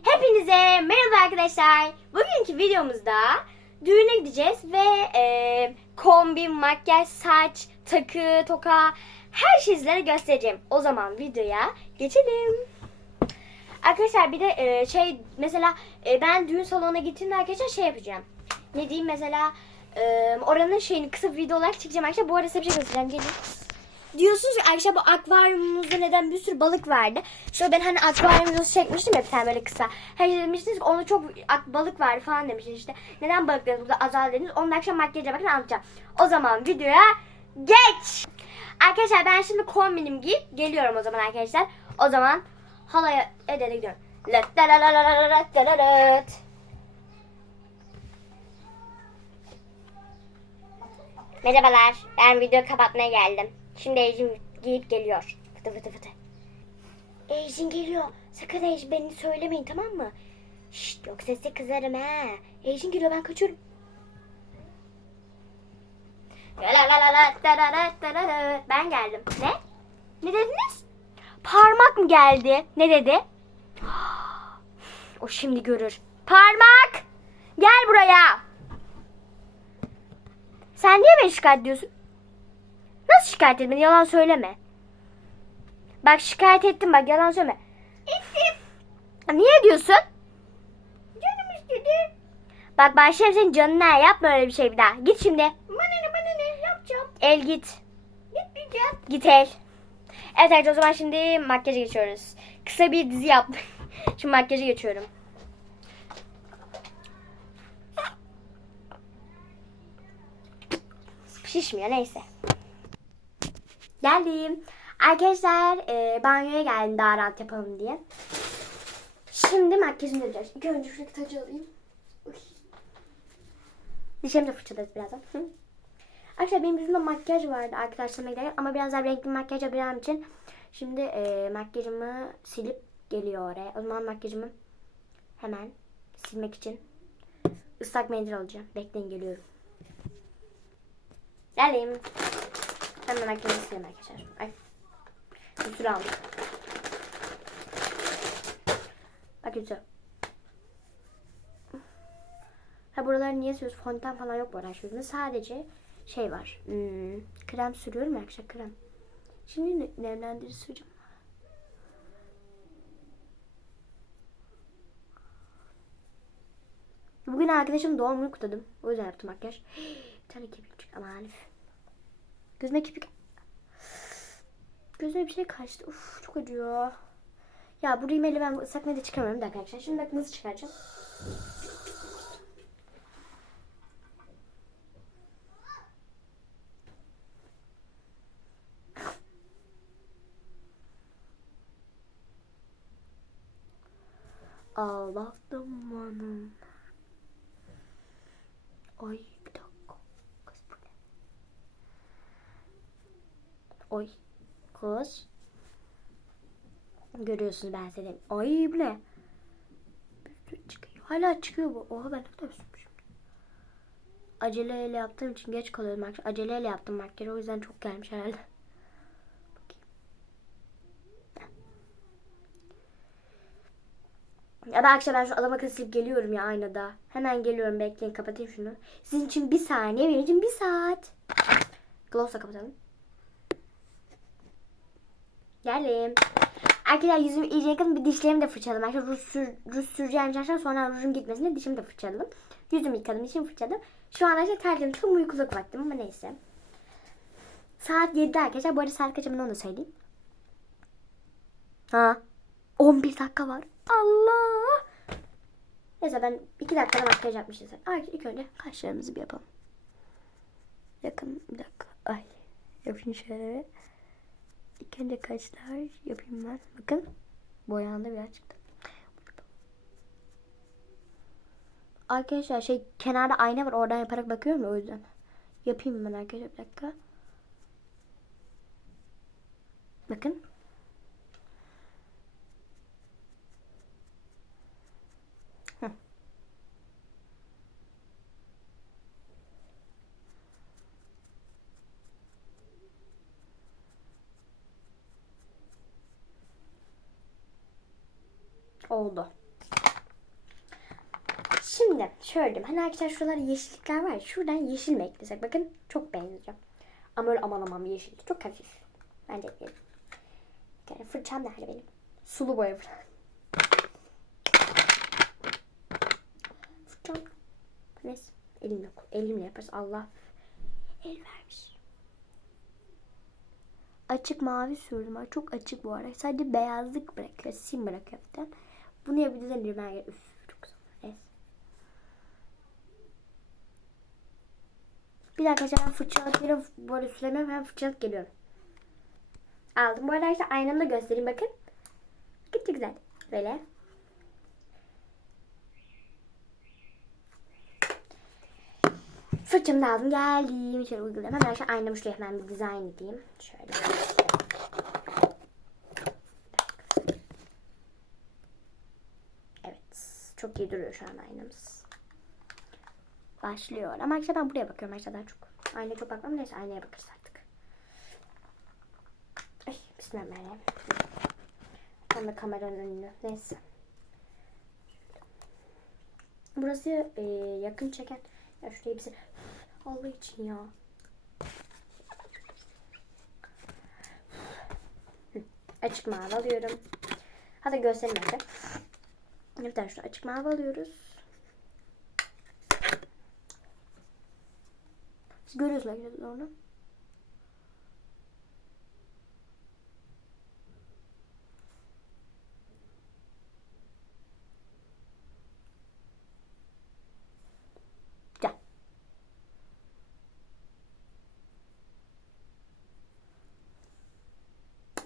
Hepinize merhaba arkadaşlar. Bugünkü videomuzda düğüne gideceğiz ve e, kombin, makyaj, saç, takı, toka her şeyi sizlere göstereceğim. O zaman videoya geçelim. Arkadaşlar bir de e, şey mesela e, ben düğün salonuna gittiğimde arkadaşlar şey yapacağım. Ne diyeyim mesela e, oranın şeyini kısa bir video olarak çekeceğim arkadaşlar. Bu arada size bir şey göstereceğim. Gelin diyorsunuz ki Ayşe bu akvaryumunuzda neden bir sürü balık vardı? Şöyle ben hani akvaryumunuzu çekmiştim ya bir böyle kısa. Her şey demiştiniz ki onda çok balık var falan demiştiniz işte. Neden balıklarınızda azal dediniz? Onun akşam makyaja bakın anlatacağım. O zaman videoya geç. Arkadaşlar ben şimdi kombinim giyip geliyorum o zaman arkadaşlar. O zaman halaya ödede gidiyorum. Merhabalar. Ben video kapatmaya geldim. Şimdi Ejin giyip geliyor. Fıtı fıtı fıtı. Ejin geliyor. Sakın Ejin beni söylemeyin tamam mı? Şşt yok sesle kızarım ha. Ejin geliyor ben kaçıyorum. Ben geldim. Ne? Ne dediniz? Parmak mı geldi? Ne dedi? O şimdi görür. Parmak! Gel buraya. Sen niye beni şikayet ediyorsun? Nasıl şikayet etmedin? Yalan söyleme. Bak şikayet ettim bak yalan söyleme. Ettim. Niye diyorsun? Canım istedi. Bak başlarım senin canına yapma öyle bir şey bir daha. Git şimdi. Bana ne bana ne yapacağım. El git. Gitmeyeceğim. Git el. Evet arkadaşlar o zaman şimdi makyaja geçiyoruz. Kısa bir dizi yap. şimdi makyaja geçiyorum. Şişmiyor neyse. Geldim. Arkadaşlar e, banyoya geldim daha rahat yapalım diye. Şimdi makyajımı yapacağız. İlk önce şuradaki tacı alayım. Uy. De fırçalarız birazdan. Arkadaşlar benim yüzümde makyaj vardı arkadaşlarıma giderken ama biraz daha renkli makyaj yapacağım için şimdi e, makyajımı silip geliyor oraya. O zaman makyajımı hemen silmek için ıslak mendil alacağım. Bekleyin geliyorum. Geldim. Hemen makyajı sileyim arkadaşlar. Ay. Bir sürü aldım. Bak güzel. Ha buraları niye sürüyoruz? Fonten falan yok bu arada yüzümde. Sadece şey var. Hmm, krem sürüyorum ya arkadaşlar krem. Şimdi ne- nemlendirici süreceğim. Bugün arkadaşım doğum günü kutladım. O yüzden yaptım makyaj. Bir tane kirpik ama Elif. Gözüme kirpik. Gözüme bir şey kaçtı. Uf çok acıyor. Ya bu rimeli ben ıslak mendil çıkamıyorum da arkadaşlar. Şimdi bak nasıl çıkaracağım. Ağlattım bana. Ay bir dakika. Kız bu ne? Oy. Kız. Görüyorsunuz ben seni. Ay bu ne? Çıkıyor. Hala çıkıyor bu. Oha ben ne kadar sürmüşüm. Aceleyle yaptığım için geç kalıyorum. Aceleyle yaptım makyajı. O yüzden çok gelmiş herhalde. Ya ben akşam ben şu adama kasıp geliyorum ya aynada. Hemen geliyorum bekleyin kapatayım şunu. Sizin için bir saniye benim için bir saat. Gloss'la kapatalım. Geldim. Arkadaşlar yüzümü iyice yıkadım. Bir dişlerimi de fırçaladım. Arkadaşlar ruj, sür, ruj süreceğim arkadaşlar sonra rujum gitmesin dişimi de fırçaladım. Yüzümü yıkadım, dişimi fırçaladım. Şu anda işte tertemiz tam uykuluk vaktim ama neyse. Saat 7'de arkadaşlar. Bu arada saat kaçımın onu da söyleyeyim. Ha. 11 dakika var. Allah. Neyse ben 2 dakikada makyaj yapmışım. Ay, ilk önce kaşlarımızı bir yapalım. Yakın bir dakika. Ay. Yapayım şöyle. İlk önce kaşlar yapayım ben. Bakın. Boyandı biraz çıktı. Arkadaşlar şey kenarda ayna var. Oradan yaparak bakıyorum ya o yüzden. Yapayım ben arkadaşlar bir dakika. Bakın. Oldu. Şimdi şöyle diyeyim. Hani arkadaşlar şuralarda yeşillikler var. Şuradan yeşil mi eklesek? Bakın çok benziyor. Ama öyle aman aman yeşil. Çok hafif. Bence ekleyelim. Yani fırçam nerede benim? Sulu boya fırçam. Fırçam. Neyse. Elimle, elimle yaparız. Allah el vermiş. Açık mavi sürdüm. Çok açık bu arada. Sadece beyazlık bırakıyor. Sim bırakıyor hafiften. Bunu yapacağız. Ben. Üf, çok güzel. Bir dakika arkadaşlar fırçalık veriyorum. Böyle süremiyorum. Hemen fırçalık geliyorum. Aldım. Bu arada arkadaşlar aynamda göstereyim bakın. Çok güzel. Böyle. Fırçamı da aldım. Geldim. İçeri uygulayalım. Hemen arkadaşlar aynamı şuraya hemen bir dizayn edeyim. Şöyle. Evet. Çok iyi duruyor şu an aynamız. Başlıyor. Ama arkadaşlar ben buraya bakıyorum arkadaşlar çok. Aynaya çok bakmam. Neyse aynaya bakarız artık. Ay bismillahirrahmanirrahim. Tam da kameranın önünde. Neyse. Burası e, yakın çeken. Ya şuraya bir Allah için ya. Açık mavi alıyorum. Hadi göstereyim hadi. Bir tane şurada açık mavi alıyoruz. Siz görüyorsunuz onu.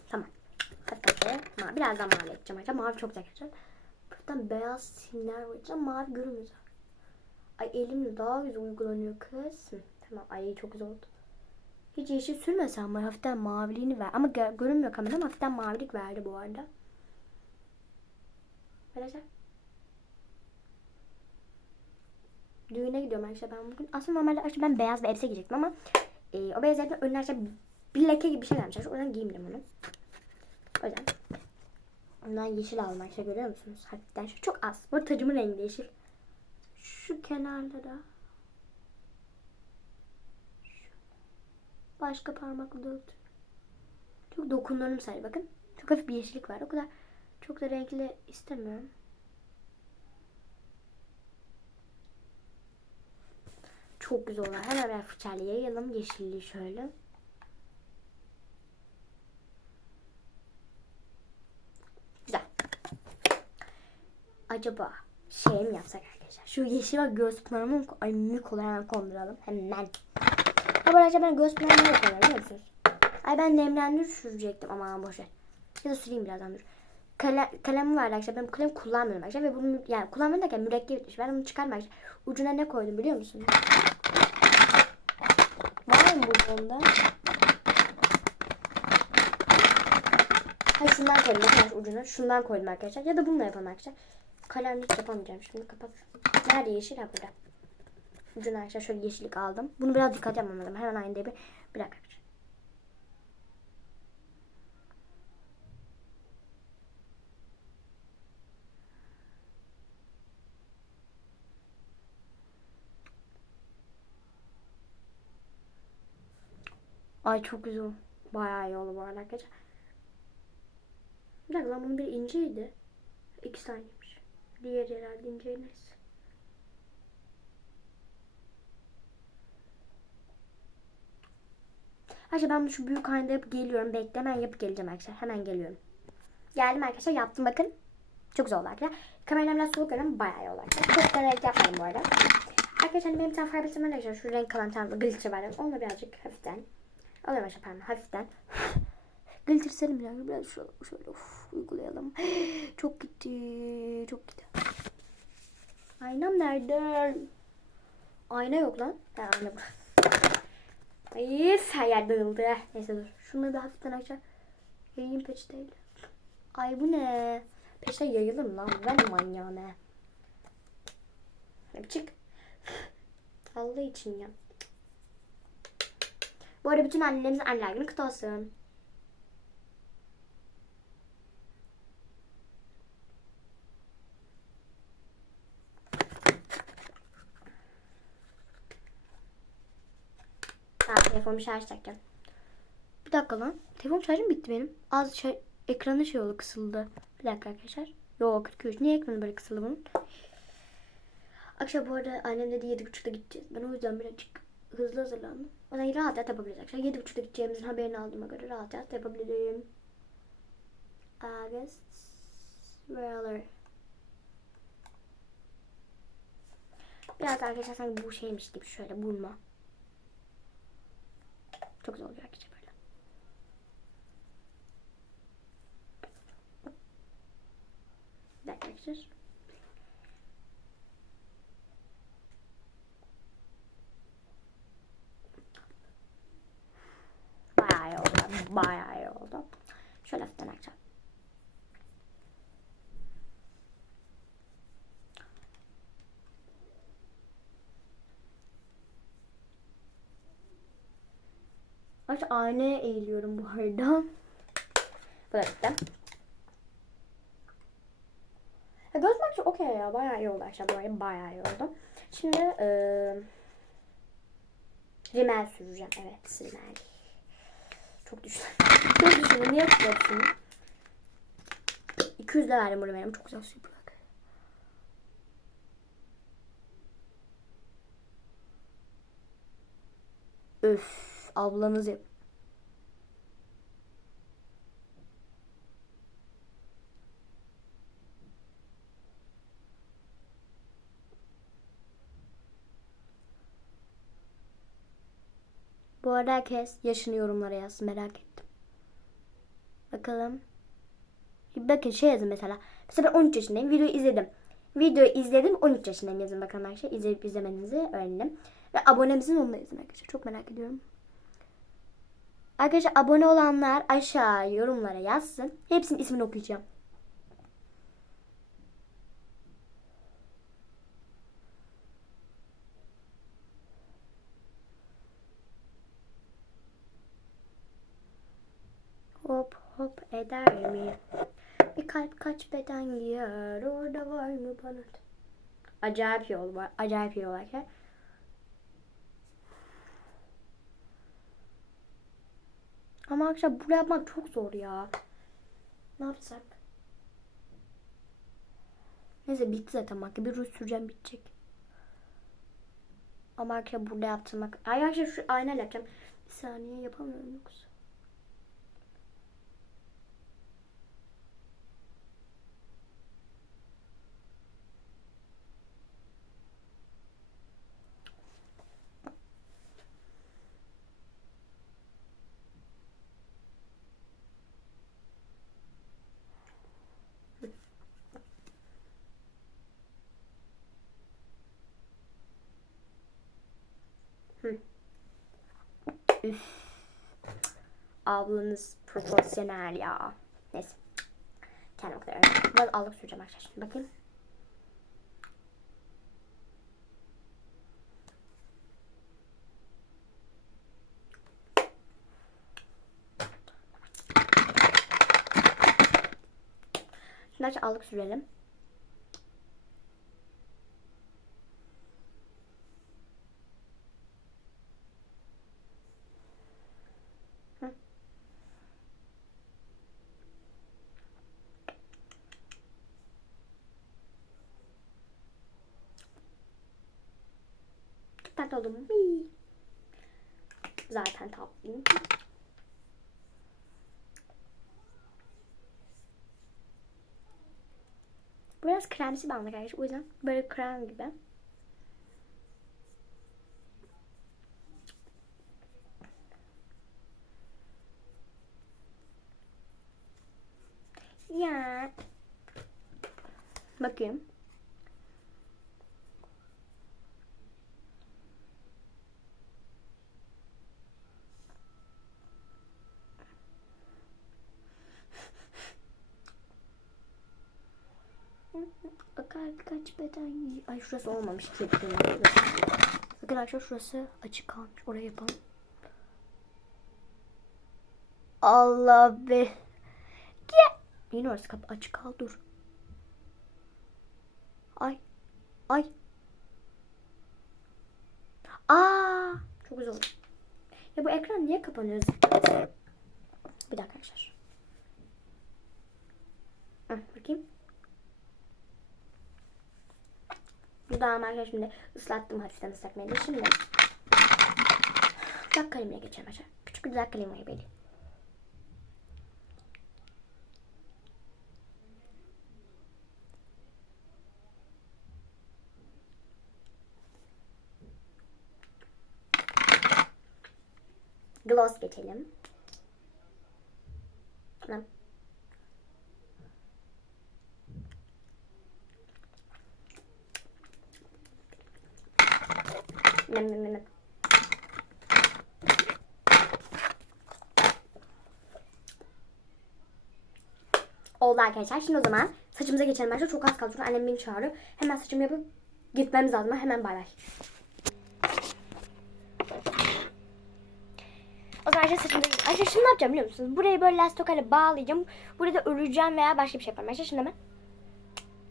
Tamam. Mavi. Birazdan mavi edeceğim. Mavi çok güzel Buradan beyaz simler var. Ama mavi görünmüyor. Ay elimle daha güzel uygulanıyor kız. Tamam ay çok güzel oldu. Hiç yeşil sürmesem ama hafiften maviliğini ver. Ama gö- görünmüyor kamerada ama hafiften mavilik verdi bu arada. Arkadaşlar. Düğüne gidiyorum arkadaşlar ben bugün. Aslında normalde arkadaşlar ben beyaz bir elbise giyecektim ama e, o beyaz elbise önüne arkadaşlar bir leke gibi bir şey gelmiş. arkadaşlar. O yüzden giymedim onu. O yüzden. Ondan yeşil aldım arkadaşlar görüyor musunuz? Hafiften şu çok az. Bu tacımın rengi yeşil. Şu kenarlara. Şu. Başka parmakla dört. Çok dokunlarım sadece bakın. Çok hafif bir yeşillik var. O kadar çok da renkli istemiyorum. Çok güzel olur. Hemen bir fırçayla yayalım yeşilliği şöyle. Güzel. Acaba şey mi yapsak arkadaşlar? Şu yeşil var göz pınarımı ay mük olarak konduralım. Hemen. Ha arada ben göz pınarımı yapıyorum biliyor musunuz? Ay ben nemlendirici sürecektim ama boş ver. Ya da süreyim birazdan dur. Kalem, kalemim vardı arkadaşlar. Ben bu kalemi kullanmıyorum arkadaşlar. Ve bunu yani kullanmıyorum derken mürekkep bitmiş. Ben onu çıkarmam arkadaşlar. Ucuna ne koydum biliyor musunuz? Var mı bu onda? Hayır şundan koydum arkadaşlar ucuna. Şundan koydum arkadaşlar. Ya da bununla yapalım arkadaşlar. Kalemle hiç yapamayacağım. Şimdi kapat. Nerede yeşil? Ha burada. Ucuna arkadaşlar şöyle yeşillik aldım. Bunu biraz dikkat yapmam lazım. Hemen aynı bir. Bir dakika. Ay çok güzel. Bayağı iyi oldu bu arada arkadaşlar. Bir dakika lan bunun bir inceydi. İki taneymiş. Diğer herhalde inceyiniz. Arkadaşlar ben şu büyük halinde yapıp geliyorum. Bekle hemen yapıp geleceğim arkadaşlar. Hemen geliyorum. Geldim arkadaşlar yaptım bakın. Çok güzel oldu arkadaşlar. Kameradan biraz soğuk görüyorum. Bayağı iyi oldu arkadaşlar. Çok renk yapmadım bu arada. Arkadaşlar benim bir tane far bitim var arkadaşlar. Şu renk kalan tane glitter var. Onunla birazcık hafiften. Alıyorum aşağı parmağı hafiften. Glitter selim biraz. Şöyle, şöyle of, uygulayalım. Çok gitti. Çok gitti. Aynam nerede? Ayna yok lan. Ha, ayna bu. Ay yer dağıldı. Neyse dur. Şunları da hafiften aşağı yayayım peçeteyle. Ay bu ne? Peçete yayılır mı lan? Ben manyağım he. Çık. Allah için ya. Bu arada bütün annelerimizin anneler günü olsun. Telefonumu şarj takacağım. Bir dakika lan. Telefon şarjım bitti benim. Az şey, ekranı şey oldu kısıldı. Bir dakika arkadaşlar. Yo 43. Niye ekranı böyle kısıldı bunun? Akşam bu arada annem dedi 7.30'da gideceğiz. Ben o yüzden birazcık hızlı hazırlandım. O yüzden rahat rahat yapabiliriz akşam. 7.30'da gideceğimizin haberini aldığıma göre rahat rahat yapabilirim. August Weller. Biraz arkadaşlar sanki bu şeymiş gibi şöyle bulma. Çok güzel oluyor arkadaşlar böyle. Bir dakika arkadaşlar. Bayağı iyi oldu. Bayağı iyi oldu. Şöyle hafiften açacağım. Aç aynaya eğiliyorum bu arada. Bitti. Ya göz makyajı okey ya. Bayağı iyi oldu arkadaşlar. Bu bayağı iyi oldu. Şimdi eee rimel süreceğim. Evet rimel. Çok düşündüm. Çok düşündüm. Niye çok düşündüm? 200 lira verdim bu rimelim. Çok güzel sürüyor. Öf, ablanız yap. Bu arada herkes yaşını yorumlara yazsın merak ettim. Bakalım. Bakın şey yazın mesela. Mesela ben 13 yaşındayım. Videoyu izledim. Videoyu izledim 13 yaşındayım yazın bakalım arkadaşlar. İzleyip izlemenizi öğrendim. Ve abonemizin onunla yazın arkadaşlar. Çok merak ediyorum. Arkadaşlar abone olanlar aşağı yorumlara yazsın. Hepsinin ismini okuyacağım. Hop hop eder mi? Bir kalp kaç beden giyer? Orada var mı bana? Acayip yol var. Acayip yol var. Ama arkadaşlar bunu yapmak çok zor ya. Ne yapsak? Neyse bitti zaten bak. Bir ruj süreceğim bitecek. Ama arkadaşlar burada yaptırmak. Ay arkadaşlar şu aynayla yapacağım. Bir saniye yapamıyorum yoksa. Üf. Ablanız profesyonel ya. Neyse. Kendim kadar. Biraz allık süreceğim arkadaşlar. Şimdi bakayım. Şimdi allık sürelim. Tatlı oldum. Zaten tatlıyım. Biraz kremsi anlık arkadaşlar. O yüzden böyle krem gibi. Ya. Bakayım. Bakar birkaç beden Ay şurası olmamış. Bakın arkadaşlar şurası açık kalmış. Oraya yapalım. Allah be. Gel. Yine orası kapı açık kal dur. Ay. Ay. Aa, çok güzel. Ya bu ekran niye kapanıyor? Bir dakika arkadaşlar. Hı, bakayım. Dudağımı arkadaşlar şimdi ıslattım hafiften ıslatmayı da şimdi. Dudak kalemine geçelim arkadaşlar. Küçük bir dudak kalemi var. Gloss geçelim. Tamam. Nem nem nem. Oldu arkadaşlar. Şimdi o zaman saçımıza geçelim. Başta çok az kaldı. Çünkü annem beni çağırıyor. Hemen saçımı yapıp gitmemiz lazım. Hemen bay bay. O zaman arkadaşlar saçımda... Arkadaşlar şimdi ne yapacağım biliyor musunuz? Burayı böyle lastokayla bağlayacağım. Burada öreceğim veya başka bir şey yaparım. Arkadaşlar şimdi hemen.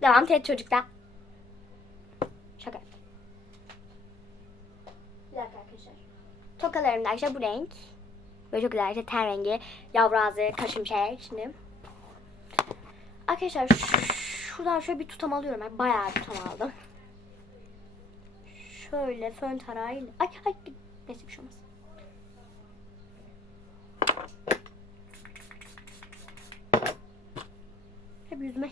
Devam et çocuklar. Şaka. Bir dakika arkadaşlar. Tokalarım da arkadaşlar bu renk. Böyle çok güzel işte ten rengi. Yavru ağzı, kaşım şey. Şimdi. Arkadaşlar şuradan şöyle bir tutam alıyorum. Ben bayağı bir tutam aldım. Şöyle fön tarağıyla. Ay ay neyse bir şey olmaz. Hep yüzüme.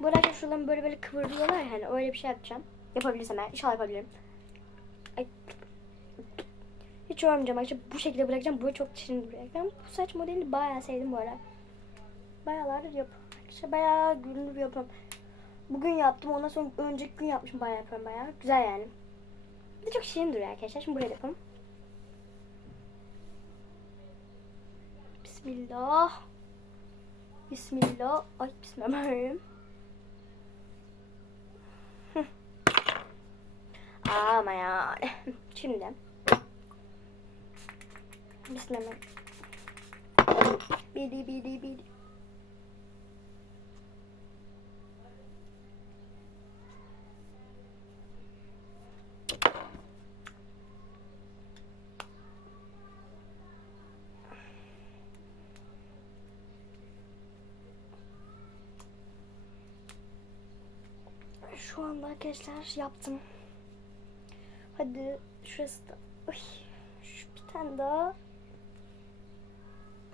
Bu arada şuradan böyle böyle kıvırıyorlar ya hani öyle bir şey yapacağım. Yapabilirsem ben. İnşallah yapabilirim. Ay. Hiç yormayacağım arkadaşlar. Bu şekilde bırakacağım. Böyle çok şirin bırakacağım. Bu saç modelini bayağı sevdim bu arada. Bayağılardır yapıyorum. Arkadaşlar bayağı gündür yapıyorum. Bugün yaptım. Ondan sonra önceki gün yapmışım. Bayağı yapıyorum bayağı. Güzel yani. Bir de çok şirin duruyor arkadaşlar. Şimdi buraya yapalım. Bismillah. Bismillah. Ay bismillahirrahmanirrahim. Ama yani. Şimdi. Bismillah. Bili bili bili. Şu anda arkadaşlar yaptım. Hadi şurası da. Uy, şu bir tane daha.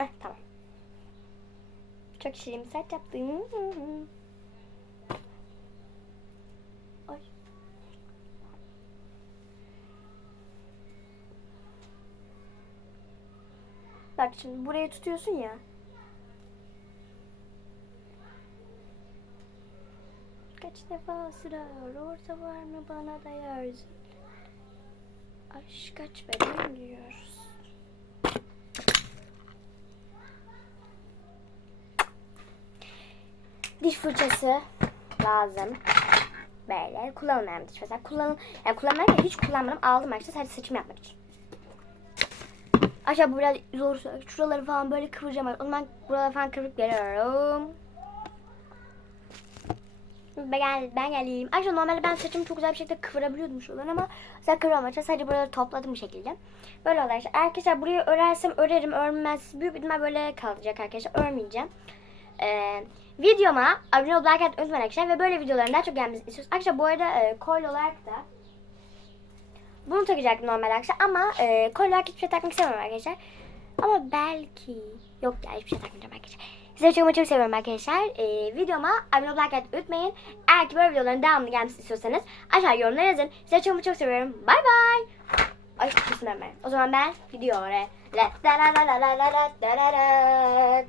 Eh, tamam. Çok saç yaptım. Ay. Bak şimdi buraya tutuyorsun ya. Kaç defa sürer orta var mı bana dayarsın Aşk kaç beden diyoruz Diş fırçası lazım. Böyle kullanılmayan bir diş fırçası. Kullan, yani kullanmayan hiç kullanmadım. Aldım arkadaşlar sadece saçımı yapmak için. Aşağı bu biraz zor şuraları falan böyle kıvıracağım. O zaman buraları falan kıvırıp geliyorum ben, ben geleyim. Ayrıca normalde ben saçımı çok güzel bir şekilde kıvırabiliyordum şuradan ama sen kıvıramayacağım. Sadece buraları topladım bu şekilde. Böyle oldu arkadaşlar. Arkadaşlar burayı örersem örerim. Örmez. Büyük ihtimal böyle kalacak arkadaşlar. Örmeyeceğim. Ee, videoma abone olmayı like atmayı unutmayın arkadaşlar. Ve böyle videoların daha çok gelmesini istiyorsanız. Arkadaşlar bu arada e, coil olarak da bunu takacaktım normal arkadaşlar. Ama e, coil olarak hiçbir şey takmak istemiyorum arkadaşlar. Ama belki yok ya hiçbir şey takmayacağım arkadaşlar. Size çok çok seviyorum arkadaşlar. Ee, videoma abone olmayı like unutmayın. Eğer ki böyle videoların devamlı gelmesini istiyorsanız aşağı yorumlara yazın. Size çok çok seviyorum. Bay bay. Ay bismillah. O zaman ben gidiyorum. La la la la la la la la la